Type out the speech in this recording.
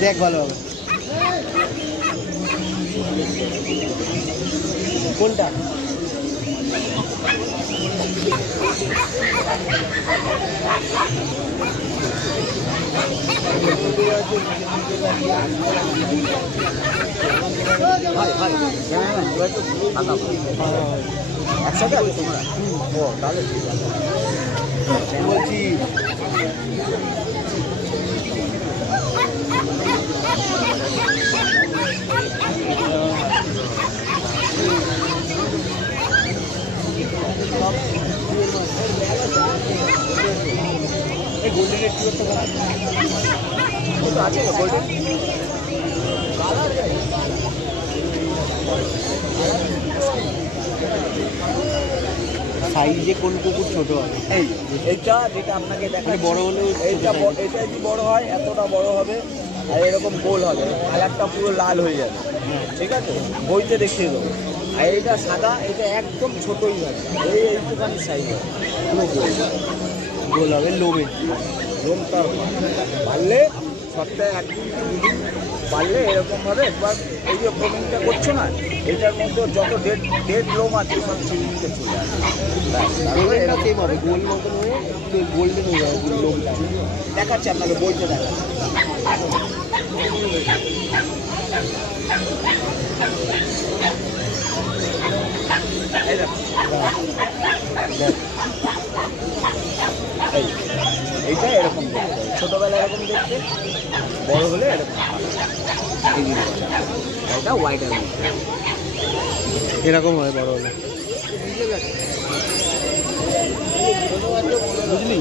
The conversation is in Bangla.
দেখ ভালো হবে কোনটা ভাই ভাই একসাথে আছে তোমরা? ও তাহলে ঠিক আছে বলছি এই গোল্ডেন একটু একটা আছে না গোল্ডেন সাইজে কোন কুকুর ছোট হবে এই এইটা যেটা আপনাকে দেখা বড় হলেও এইটা এটা যদি বড় হয় এতটা বড় হবে আর এরকম গোল হবে কালারটা পুরো লাল হয়ে যাবে ঠিক আছে বইতে দেখিয়ে দেবো আর এইটা সাদা এটা একদম ছোটই হবে এইটুখানি সাইজ হবে পুরো গোল গোল হবে লোমে লোমটা বাড়লে সপ্তাহে একদিন কি দুদিন বাড়লে এরকমভাবে একবার এই যে প্রমিংটা করছো না এটার মধ্যে যত ডেড লোম আছে সব চিনিতে চলে আসে গোল্ডেনটা সেম হবে গোল মতন হয়ে গোল্ডেন হয়ে যাবে লোমটা দেখাচ্ছি আপনাকে বইতে দেখাচ্ছি এইটা এরকম দেখতে ছোটবেলা এরকম দেখতে বড় হলে এরকম এটা হোয়াইট আর এরকম হয় বড় হলে বুঝলি